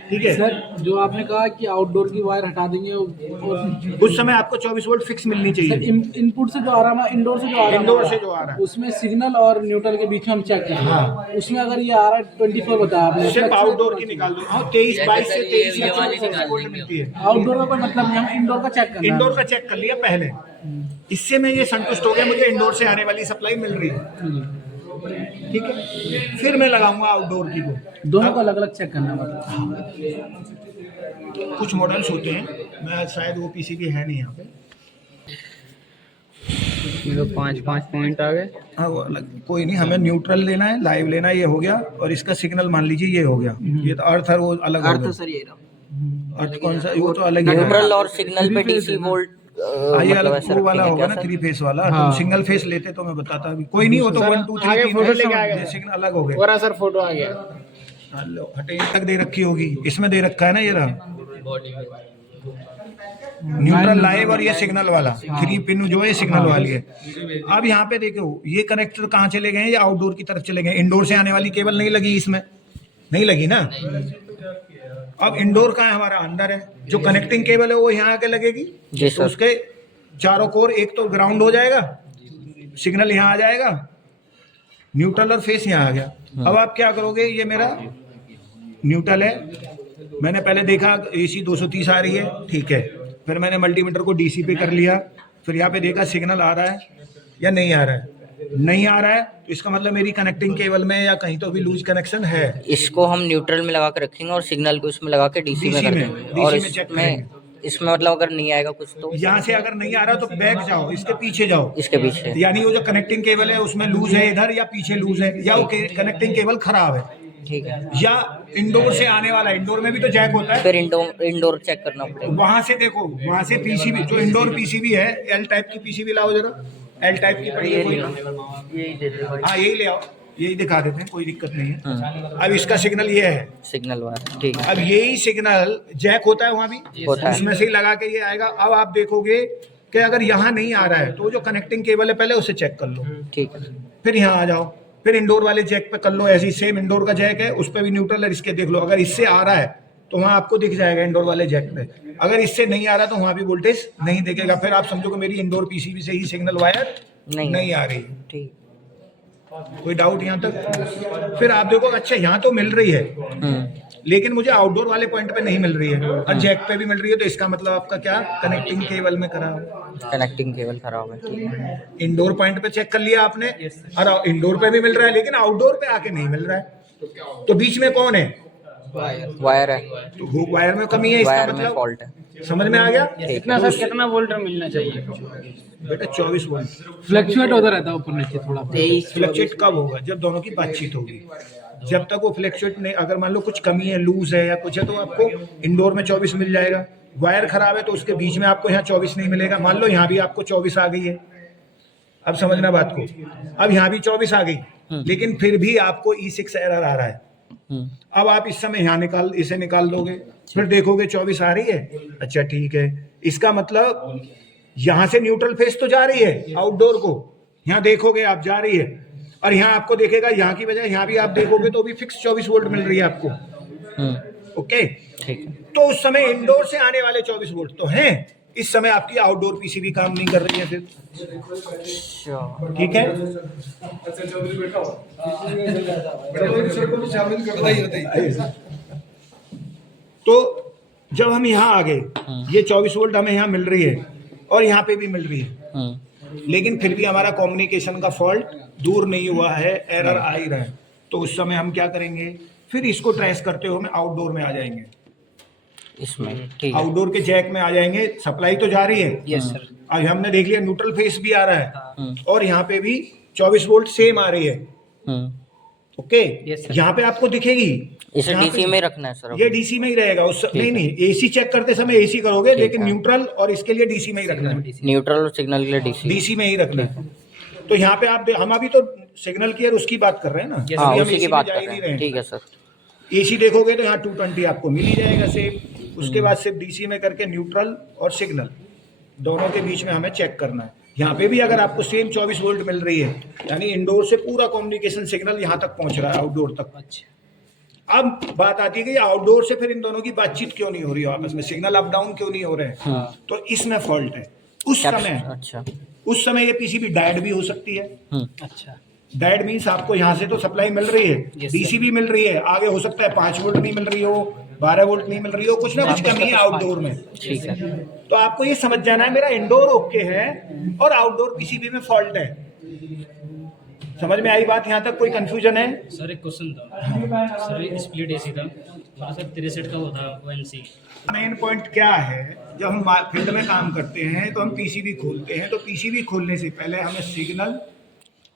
ठीक है सर, जो आपने कहा कि आउटडोर की वायर हटा देंगे, उस समय आपको 24 वोल्ट फिक्स मिलनी चाहिए। इनपुट से जो आ रहा है, इंडोर से जो आ रहा है, इंडोर से जो आ रहा है उसमें सिग्नल और न्यूट्रल के बीच में हम चेक करेंगे। हाँ। उसमें अगर ये आ रहा है 24 बताया आपने, सिर्फ आउटडोर की निकाल दो। हाँ, 23 22 से 23 वोल्ट मिलती है। आउटडोर का कोई मतलब नहीं, हम इंडोर का चेक करना है। इंडोर का चेक कर लिया पहले, इससे मैं ये संतुष्ट हो गया, मुझे इंडोर से आने वाली सप्लाई मिल रही है। ठीक है, फिर मैं लगाऊंगा आउटडोर की को। दोनों को अलग अलग चेक करना मतलब। कुछ मॉडल्स होते हैं, मैं शायद वो पीसीबी है नहीं यहाँ पे। ये 5 पॉइंट आ गए। हाँ, वो अलग, कोई नहीं, हमें न्यूट्रल लेना है, लाइव लेना है, ये हो गया, और इसका सिग्नल मान लीजिए ये हो गया। ये तो अर्थ है, वो अलग हो गया। सर ये अर्थ कौन सा, वो तो अलग ही है। न्यूट्रल और सिग्नल पे डीसी वोल्ट ये अलग वो वाला होगा ना, 3 फेस वाला। हाँ। तो सिंगल फेस लेते तो मैं बताता अभी। कोई नहीं, वो तो 1 2 3 सिग्नल अलग हो गए। पूरा सर फोटो आ गया। लो, हटे तक दे रखी होगी, इसमें दे रखा है ना, ये रहा न्यूट्रल लाइव, और ये सिग्नल वाला 3 पिन जो है सिग्नल वाली है। अब यहाँ पे देखो, ये कनेक्टर कहाँ चले गए हैं, या आउटडोर की तरफ चले गए। इंडोर से आने वाली केबल नहीं लगी, इसमें नहीं लगी ना। अब इंडोर का है हमारा, अंदर है, जो कनेक्टिंग केबल है वो यहाँ आके लगेगी। तो उसके चारों कोर, एक तो ग्राउंड हो जाएगा, सिग्नल यहाँ आ जाएगा, न्यूट्रल और फेस यहाँ आ गया। अब आप क्या करोगे, ये मेरा न्यूट्रल है, मैंने पहले देखा AC 230 आ रही है, ठीक है, फिर मैंने मल्टीमीटर को DC पे कर लिया, फिर यहाँ पे देखा सिग्नल आ रहा है या नहीं आ रहा है, नहीं आ रहा है तो इसका मतलब मेरी कनेक्टिंग केबल में या कहीं तो भी लूज कनेक्शन है। इसको हम न्यूट्रल में लगा के रखेंगे और सिग्नल को इसमें लगा के डीसी में DC कर में, देंगे। DC और में चेक करेंगे। इसमें मतलब अगर नहीं आएगा कुछ तो यहाँ से अगर नहीं आ रहा तो बैक जाओ, इसके पीछे जाओ, इसके पीछे यानी वो जो कनेक्टिंग केबल है उसमें लूज है इधर या पीछे लूज है या वो कनेक्टिंग केबल खराब है, ठीक है। या इंडोर से आने वाला, इंडोर में भी तो जैक होता है, फिर इंडोर चेक करना पड़ेगा। वहां से देखो, वहां से पीसीबी जो इंडोर पीसीबी है, एल टाइप की पीसीबी लाओ जरा, एल टाइप की पड़ी है कोई, हाँ यही ले आओ, यही दिखा देते हैं, कोई दिक्कत नहीं है। अब इसका सिग्नल ये है, सिग्नल वायर, ठीक है। अब यही सिग्नल जैक होता है वहां भी, होता है। उसमें से ही लगा के ये आएगा। अब आप देखोगे कि अगर यहाँ नहीं आ रहा है तो जो कनेक्टिंग केबल है पहले उसे चेक कर लो, ठीक है। फिर यहाँ आ जाओ, फिर इंडोर वाले जैक पे कर लो, ऐसी सेम इंडोर का जैक है उस पर भी न्यूट्रल है, इसके देख लो, अगर इससे आ रहा है तो वहाँ आपको दिख जाएगा इंडोर वाले जैक पे, अगर इससे नहीं आ रहा तो वहाँ भी वोल्टेज नहीं दिखेगा, फिर आप समझो कि मेरी इंडोर पीसीबी से ही सिग्नल वायर नहीं आ रही। ठीक। कोई डाउट यहाँ तक? फिर आप देखो, अच्छा यहाँ तो मिल रही है लेकिन मुझे आउटडोर वाले पॉइंट पे नहीं मिल रही है और जैक पे भी मिल रही है, तो इसका मतलब आपका क्या, कनेक्टिंग केबल में खराब है, कनेक्टिंग केबल खराब है, ठीक है। इंडोर पॉइंट पे चेक कर लिया आपने और इंडोर पे भी मिल रहा है लेकिन आउटडोर पे आके नहीं मिल रहा है, तो बीच में कौन है, वायर है, तो वो वायर में कमी है, इसका वायर में मतलब फॉल्ट है। समझ में आ गया? कितना सर, कितना वोल्ट मिलना चाहिए? बेटा 24 वोल्ट। फ्लक्चुएट होता रहता है ऊपर नीचे थोड़ा। 23 फ्लक्चुएट कब होगा? जब दोनों की बातचीत होगी, जब तक वो फ्लक्चुएट नहीं, अगर मान लो कुछ कमी है, लूज है या कुछ है, तो आपको इंडोर में 24 मिल जाएगा, वायर खराब है तो उसके बीच में आपको यहाँ 24 नहीं मिलेगा। मान लो यहाँ भी आपको 24 आ गई है, अब समझना बात को, अब यहाँ भी 24 आ गई लेकिन फिर भी आपको E6 एरर आ रहा है। अब आप इस समय यहाँ इसे निकाल दोगे, फिर देखोगे 24 आ रही है, अच्छा ठीक है, इसका मतलब यहाँ से न्यूट्रल फेस तो जा रही है आउटडोर को, यहाँ देखोगे आप जा रही है, और यहाँ आपको देखेगा यहाँ की बजाय यहाँ भी आप देखोगे तो भी फिक्स 24 वोल्ट मिल रही है आपको, ओके, ठीक है। तो उस समय इंडोर से आने वाले 24 वोल्ट तो हैं, इस समय आपकी आउटडोर पीसीबी काम नहीं कर रही है, फिर ठीक है। तो जब हम यहाँ आ गए, ये 24 वोल्ट हमें यहाँ मिल रही है और यहाँ पे भी मिल रही है, लेकिन फिर भी हमारा कम्युनिकेशन का फॉल्ट दूर नहीं हुआ है, एरर आ ही रहा है, तो उस समय हम क्या करेंगे, फिर इसको ट्रेस करते हुए हम आउटडोर में आ जाएंगे, इसमें ठीक है। आउटडोर के जैक में आ जाएंगे, सप्लाई तो जा रही है, यस सर। आज हमने देख लिया न्यूट्रल फेस भी आ रहा है और यहाँ पे भी 24 वोल्ट सेम आ रही है, ओके, यहाँ पे आपको दिखेगी, इसे डीसी में रखना है सर, ये डीसी में ही रहेगा, उस नहीं एसी चेक करते समय एसी करोगे, लेकिन न्यूट्रल और इसके लिए डीसी में ही रखना है, न्यूट्रल और सिग्नल के लिए डीसी में ही रखना है। तो यहाँ पे आप हम अभी तो सिग्नल की और उसकी बात कर रहे हैं ना, हाँ, अभी हम उसी की AC में बात जा कर ही रहे नहीं हैं, रहे ठीक है सर। एसी देखोगे तो यहाँ 220 आपको मिल ही जाएगा सेम, उसके बाद सिर्फ डीसी में करके न्यूट्रल और सिग्नल दोनों के बीच में हमें चेक करना है। यहाँ पे भी अगर आपको सेम 24 वोल्ट मिल रही है, यानी इंडोर से पूरा कम्युनिकेशन सिग्नल यहाँ तक पहुंच रहा है, आउटडोर तक। अब बात आती है कि आउटडोर से फिर इन दोनों की बातचीत क्यों नहीं हो रही है आपस में, सिग्नल अप डाउन क्यों नहीं हो रहे हैं, तो इसमें फॉल्ट है। उस समय ये पीसीबी डायड भी हो सकती है। अच्छा, डायड मीन्स आपको यहाँ से तो सप्लाई मिल रही है, डीसी भी मिल रही है, आगे हो सकता है 5 वोल्ट नहीं मिल रही हो, 12 वोल्ट नहीं मिल रही हो, कुछ ना कुछ कमी है आउटडोर में, ठीक है। तो आपको ये समझ जाना है मेरा इंडोर ओके है और आउटडोर पीसीबी में फॉल्ट है। समझ में आई बात? यहाँ तक कोई कंफ्यूजन है? सर एक क्वेश्चन था सर, स्प्लिट एसी था सर, 63 का वो था ONC। मेन पॉइंट क्या है, जब हम फील्ड में काम करते हैं तो हम पीसीबी खोलते हैं, तो पीसीबी खोलने से पहले हमें सिग्नल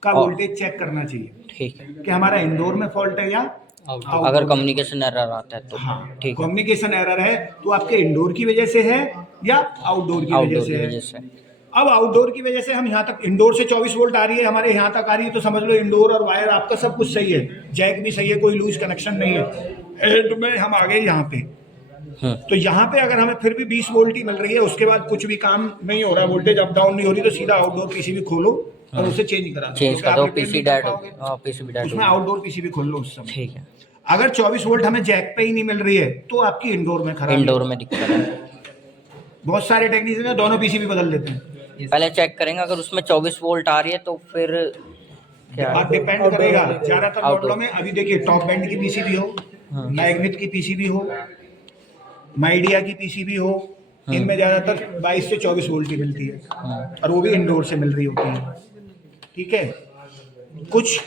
का वोल्टेज चेक करना चाहिए, ठीक है। कि हमारा इंडोर में फॉल्ट है या अगर कम्युनिकेशन एरर आता है तो हाँ, ठीक है। कम्युनिकेशन एरर है तो आपके इंडोर की वजह से है या आउटडोर की वजह से है। अब आउटडोर की वजह से हम यहाँ तक, इंडोर से 24 वोल्ट आ रही है, हमारे यहाँ तक आ रही है, तो समझ लो इंडोर और वायर आपका सब कुछ सही है, जैक भी सही है, कोई लूज कनेक्शन नहीं है। एंड में हम आ गए यहाँ पे, तो यहाँ पे अगर हमें फिर भी 20 वोल्ट ही मिल रही है, उसके बाद कुछ भी काम नहीं हो रहा, वोल्टेज अप डाउन नहीं हो रही, तो सीधा आउटडोर पीसीबी खोलो और उसे चेंज करा दो, पीसी डायड उसमें आउटडोर पीसीबी खोल लो उस समय। ठीक है। अगर 24 वोल्ट हमें जैक पे ही नहीं मिल रही है तो आपकी इंडोर में खराब, इंडोर में दिक्कत है। बहुत सारे टेक्नीशियन है दोनों पीसीबी बदल देते हैं। पहले चेक करेंगे, अगर उसमें 24 वोल्ट आ रही है तो फिर क्या बात डिपेंड करेगा ज्यादातर मॉडलों में। अभी देखिए टॉप बैंड की पीसीबी हो, मैग्नेट की पीसीबी हो, माइडिया की पीसीबी हो, इनमें ज़्यादातर 22 से 24 वोल्ट की मिलती है और वो भी इंडोर से मिल रही होती है। ठीक है, कुछ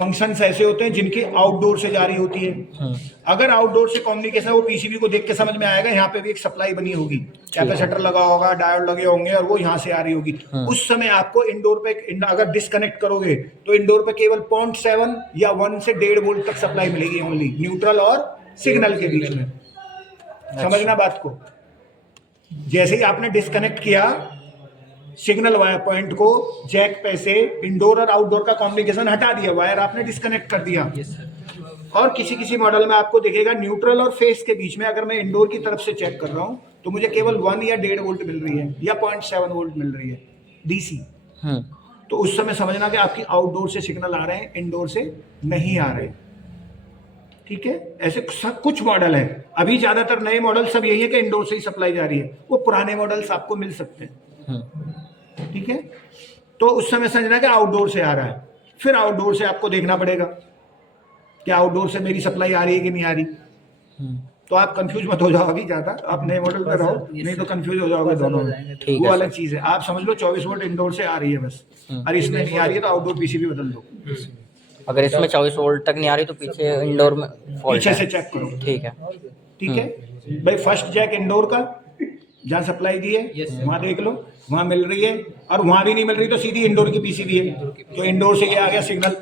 फंक्शंस ऐसे होते हैं जिनकी आउटडोर से जारी होती है। अगर आउटडोर से कम्युनिकेशन वो पीसीबी को देख के समझ में आएगा, यहाँ पे भी एक सप्लाई बनी होगी, कैपेसिटर लगा होगा, डायोड लगे होंगे और वो यहाँ से आ रही होगी। उस समय आपको इंडोर पे अगर डिस्कनेक्ट करोगे तो इंडोर पे केवल 0.7 या 1 से 1.5 वोल्ट तक सप्लाई मिलेगी, ओनली न्यूट्रल और सिग्नल के बीच में। समझना बात को। जैसे ही आपने डिस्कनेक्ट किया सिग्नल वायर पॉइंट को, जैक पे से इंडोर और आउटडोर का कम्युनिकेशन हटा दिया, वायर आपने डिस्कनेक्ट कर दिया। और किसी किसी मॉडल में आपको दिखेगा न्यूट्रल और फेस के बीच में, अगर मैं इंडोर की तरफ से चेक कर रहा हूं तो मुझे केवल 1 या 1.5 वोल्ट मिल रही है या 0.7 वोल्ट मिल रही है डीसी। तो उस समय समझना कि आपकी आउटडोर से सिग्नल आ रहे हैं, इंडोर से नहीं आ रहे। ठीक है, ऐसे कुछ मॉडल है। अभी ज्यादातर नए मॉडल सब यही है कि इंडोर से ही सप्लाई जा रही है, वो पुराने मॉडल्स आपको मिल सकते हैं। ठीक है, तो उस समय समझना कि आउटडोर से आ रहा है, फिर आउटडोर से आपको देखना पड़ेगा कि आउटडोर से मेरी सप्लाई आ रही है कि नहीं आ रही। तो आप कंफ्यूज मत हो जाओ अभी ज्यादा, आप नए मॉडल पे रहो, नहीं तो कंफ्यूज हो जाओगे दोनों में। वो अलग चीज है, आप समझ लो 24 वोल्ट इंडोर से आ रही है बस, और इसमें नहीं आ रही है तो आउटडोर पीसीबी बदल दो। अगर इसमें 24 वोल्ट तक नहीं आ रही तो पीछे इंडोर में पीछे से चेक करो। ठीक है, ठीक है भाई, फर्स्ट जैक इंडोर का जहाँ सप्लाई दी है वहाँ देख लो, वहाँ मिल रही है, और वहाँ भी नहीं मिल रही तो सीधी इंडोर की पीसीबी है, तो इंडोर से ये आ गया सिग्नल।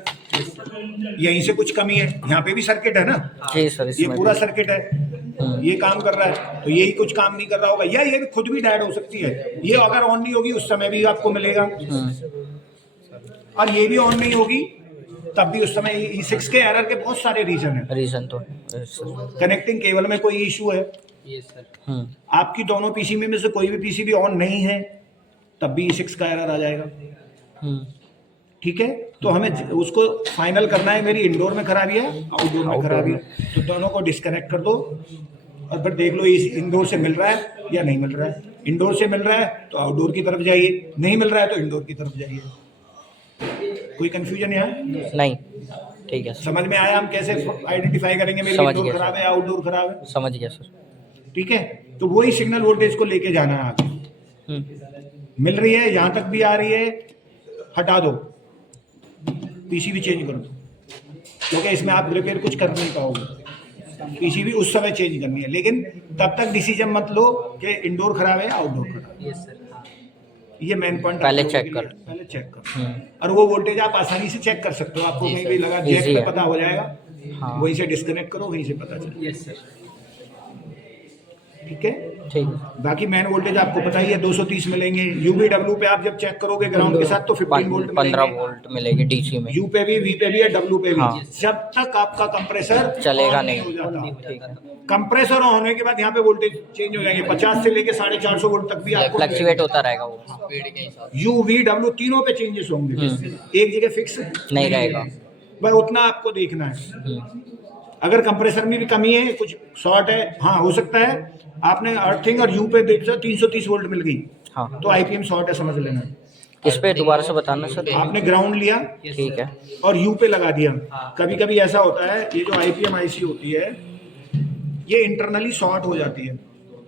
यहीं से कुछ कमी है, यहाँ पे भी सर्किट है ना जी सर, ये पूरा सर्किट है, ये काम कर रहा है, तो यही कुछ काम नहीं कर रहा होगा, या ये भी खुद भी डेड हो सकती है। ये अगर ऑन नहीं होगी उस समय भी आपको मिलेगा, और ये भी ऑन नहीं होगी तब भी उस समय। E6 के एरर के बहुत सारे रीजन है। रीजन तो कनेक्टिंग केबल में कोई इशू है, आपकी दोनों पीसीबी में से कोई भी पीसीबी ऑन नहीं है तब भी E6 का एरर आ जाएगा। ठीक है, तो हमें उसको फाइनल करना है, मेरी इंडोर में खराबी है, आउटडोर में खराबी है, तो दोनों को डिस्कनेक्ट कर दो और फिर देख लो इस इंडोर से मिल रहा है या नहीं मिल रहा है। इंडोर से मिल रहा है तो आउटडोर की तरफ जाइए, नहीं मिल रहा है तो इंडोर की तरफ जाइए। कोई कंफ्यूजन है? नहीं, ठीक है, समझ में आया हम कैसे आइडेंटिफाई करेंगे मेरी इंडोर खराब है, आउटडोर खराब है? समझ गया सर। ठीक है, तो वही सिग्नल वोल्टेज को लेके जाना है आगे। मिल रही है, यहां तक भी आ रही है, हटा दो, पीसीबी चेंज कर दो, क्योंकि इसमें आप रिपेयर कुछ कर नहीं पाओगे। पीसीबी उस समय चेंज करनी है, लेकिन तब तक डिसीजन मत लो कि इंडोर खराब है आउटडोर खराब है। ये मेन पॉइंट पहले चेक कर, पहले चेक कर। और वो वोल्टेज आप आसानी से चेक कर सकते हो, आपको कहीं भी लगा जैक पे पता हो जाएगा, वहीं से डिस्कनेक्ट करो, वहीं से पता चले। ठीक है, ठीक। बाकी मेन वोल्टेज आपको पता ही है 230 मिलेंगे। यूवीडब्ल्यू पे आप जब चेक करोगे ग्राउंड के साथ तो 15 वोल्ट 15 वोल्ट मिलेगे डीसी में, यू पे भी, वी पे भी है, डब्ल्यू पे भी। जब तक आपका कंप्रेसर चलेगा नहीं नहीं हो जाता, ठीक है, कंप्रेसर ऑन होने के बाद यहाँ पे वोल्टेज चेंज हो जाएंगे, 50 से लेके 450 वोल्ट तक भी आपको फ्लक्चुएट होता रहेगा वो। यू वी डब्ल्यू तीनों पे चेंजेस होंगे, एक जगह फिक्स नहीं रहेगा भाई, उतना आपको देखना है। अगर कंप्रेसर में भी कमी है, कुछ शॉर्ट है, हाँ हो सकता है आपने अर्थिंग और यू पे देखा 330 वोल्ट मिल गई, हाँ, तो आईपीएम शॉर्ट है, समझ लेना। इस पे दोबारा से बताना सर। आपने ग्राउंड लिया, ठीक है, और यू पे लगा दिया। कभी कभी ऐसा होता है, ये जो आईपीएम आईसी होती है ये इंटरनली शॉर्ट हो जाती है।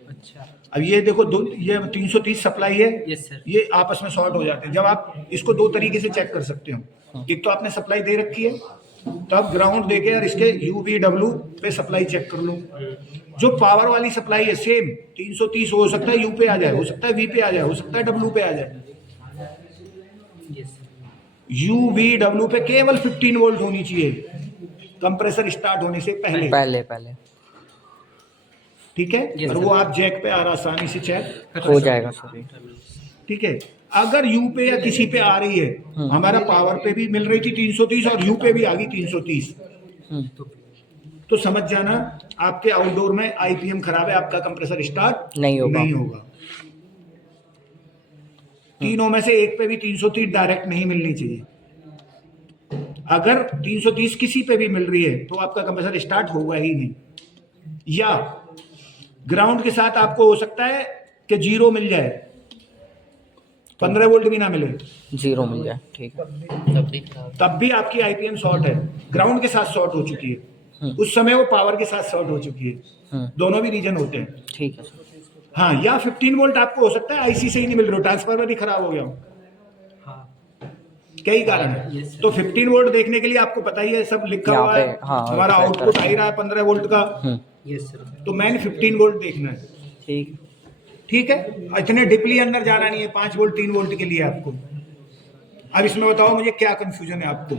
अच्छा, अब ये देखो ये 330 सप्लाई है, यस सर, ये आपस में शॉर्ट हो जाते हैं। जब आप इसको दो तरीके से चेक कर सकते हो, एक तो आपने सप्लाई दे रखी है, तब ग्राउंड देके और इसके यूवीडब्ल्यू पे सप्लाई चेक कर लो। जो पावर वाली सप्लाई है सेम 330 हो सकता है यू पे आ जाए, हो सकता है वी पे आ जाए, हो सकता है डब्ल्यू पे आ जाए। यूवीडब्ल्यू पे केवल 15 वोल्ट होनी चाहिए कंप्रेसर स्टार्ट होने से पहले पहले ठीक है, और वो आप जैक पे आसानी से चेक हो जाएगा सर। ठीक है, अगर यू पे या किसी पे आ रही है, हमारा पावर पे भी मिल रही थी 330 और यू पे भी आ गई 330, तो समझ जाना आपके आउटडोर में आईपीएम खराब है, आपका कंप्रेसर स्टार्ट नहीं होगा। तीनों में से एक पे भी 330 डायरेक्ट नहीं मिलनी चाहिए। अगर 330 किसी पे भी मिल रही है तो आपका कंप्रेसर स्टार्ट होगा ही नहीं, या ग्राउंड के साथ आपको हो सकता है कि जीरो मिल जाए, 15 वोल्ट भी ना मिले, जीरो मिल जाए, ठीक है, तब भी आपकी आईपीएम शॉर्ट है, ग्राउंड के साथ शॉर्ट हो चुकी है। उस समय वो पावर के साथ शॉर्ट हो चुकी है। दोनों भी रीजन होते हैं। ठीक है सर। हाँ, या 15 वोल्ट आपको हो सकता है आईसी से ही नहीं मिल रहा हो, ट्रांसफार्मर ही खराब हो गया हो, कई कारण है। तो 15 वोल्ट देखने के लिए आपको पता ही है, सब लिखा यहाँ हुआ पे, है। हाँ, हमारा आउटपुट आ ही रहा है 15 वोल्ट का, तो मैंने 15 वोल्ट देखना है। ठीक। ठीक है, इतने डीपली अंदर जाना नहीं है 5 वोल्ट 3 वोल्ट के लिए आपको। अब इसमें बताओ मुझे क्या कंफ्यूजन है आपको।